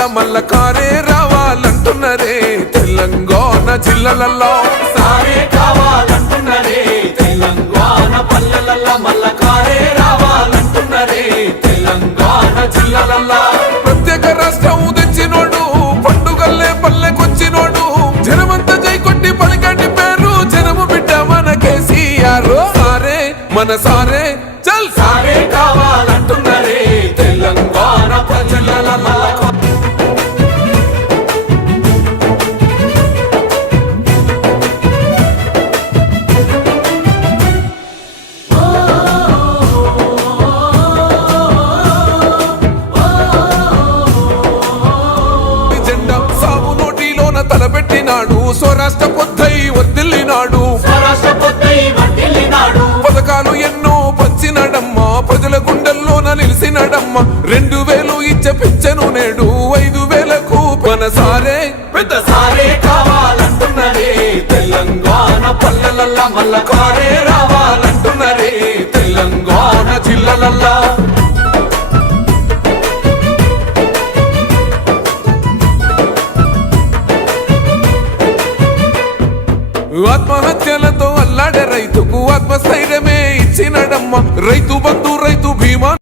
పల్లెలల్లా మల్ల కారే రావాలంటున్నరే తెలంగాణ జిల్లాలలో సారే కావాలంటున్నరే తెలంగాణ పల్లెలల్లా మల్ల కారే రావాలంటున్నరే తెలంగాణ జిల్లాలల్లా ప్రత్యేక రాష్ట్రం తెచ్చినోడు పండుగల్లే పల్లెకొచ్చినోడు జనమంతా జై కొట్టి పలికండి పేరు జనము బిడ్డ మన కేసీఆర్ సారే మన సారే చల్ సారే కావాలంటున్నరే తెలంగాణ ప్రజలల్లా తలపెట్టినాడు స్వరాష్ట్ర పొద్దై వర్దిల్లినాడు పథకాలు ఎన్నో పంచినడమ్మా ప్రజల గుండెల్లోన నిలిసినడమ్మా 2000 ఇచ్చే పెంచెను నేడు 5000కు మన సారే పెద్ద సారే కావాలంటున్నరే తెలంగాణ పల్లెలల్లా మల్ల కారే రావాలంటున్నరే తెలంగాణ జిల్లాలల్లా ఆత్మహత్యలతో అల్లాడే రైతుకు ఆత్మస్థైర్యమే ఇచ్చినడమ్మ రైతు బంధు రైతు బీమా